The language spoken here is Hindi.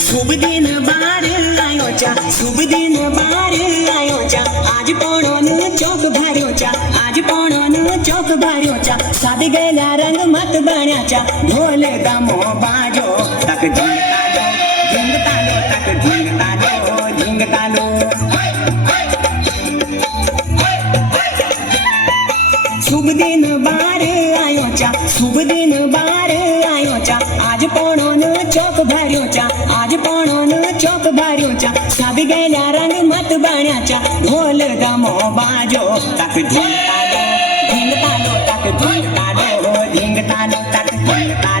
शुभ दिन बार आयो चा, शुभ दिन बार आयो चा, आज पोणोनु चौक भर्यो चा, आज पोणोनु चौक भर्यो चा, सादी गेला रंग मत बन्या चा, ढोल दमो बाजो तक झिंग तालो तक झिंग तालो शुभ दिन बार आयो चा, शुभ दिन बार आयो चा, आज पोणोनु चौक भर्यो चा, आज पोणोनु चौक भर्यो चा, सादी गेला रंग मत बन्या चा, ढोल दमो बाजो तक झिंग तालो तक झिंग तालो तक झिंग तालो